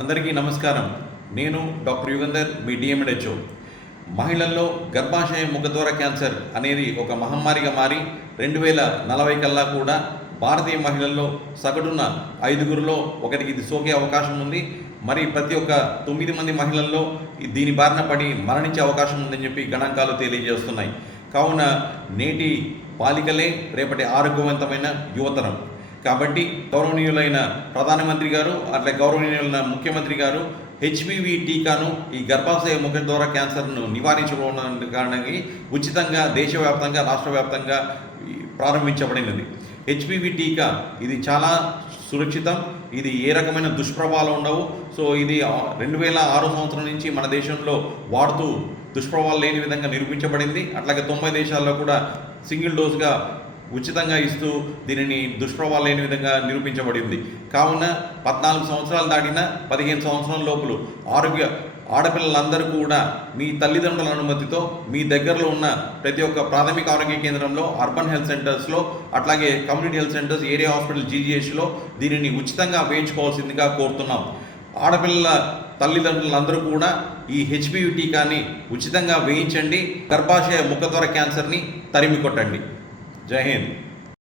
అందరికీ నమస్కారం. నేను డాక్టర్ యుగంధర్, మీ డిఎంఎడ్హెచ్ఓ. మహిళల్లో గర్భాశయ ముఖద్వార క్యాన్సర్ అనేది ఒక మహమ్మారిగా మారి 2040 కల్లా కూడా భారతీయ మహిళల్లో సగటున 5గురిలో ఒకరికి ఇది సోకే అవకాశం ఉంది. మరి ప్రతి ఒక్క 9 మంది మహిళల్లో దీని బారిన పడి మరణించే అవకాశం ఉందని చెప్పి గణాంకాలు తెలియజేస్తున్నాయి. కావున నేటి బాలికలే రేపటి ఆరోగ్యవంతమైన యువతరం. కాబట్టి గౌరవనీయులైన ప్రధానమంత్రి గారు అట్లా గౌరవనీయులైన ముఖ్యమంత్రి గారు హెచ్పివి టీకాను ఈ గర్భాశయ ముఖద్వార క్యాన్సర్ను నివారించుకోవడానికి ఉచితంగా దేశవ్యాప్తంగా రాష్ట్ర వ్యాప్తంగా ప్రారంభించబడినది. హెచ్పివి టీకా ఇది చాలా సురక్షితం. ఇది ఏ రకమైన దుష్ప్రభావాలు ఉండవు. సో ఇది 2006 సంవత్సరం నుంచి మన దేశంలో వాడుతూ దుష్ప్రభావాలు లేని విధంగా నిరూపించబడింది. అట్లాగే 90 దేశాల్లో కూడా సింగిల్ డోస్గా ఉచితంగా ఇస్తూ దీనిని దుష్ప్రభావాలు లేని విధంగా నిరూపించబడింది. కావున 14 సంవత్సరాలు దాటిన 15 సంవత్సరాల లోపల ఆడపిల్లలందరూ కూడా మీ తల్లిదండ్రుల అనుమతితో మీ దగ్గరలో ఉన్న ప్రతి ఒక్క ప్రాథమిక ఆరోగ్య కేంద్రంలో, అర్బన్ హెల్త్ సెంటర్స్లో, అట్లాగే community health centres, area hospital జీజీహెచ్లో దీనిని ఉచితంగా వేయించుకోవాల్సిందిగా కోరుతున్నాం. ఆడపిల్లల తల్లిదండ్రులందరూ కూడా ఈ హెచ్పివి టీకాని ఉచితంగా వేయించండి. గర్భాశయ ముఖద్వార క్యాన్సర్ని తరిమి కొట్టండి. జై హింద్.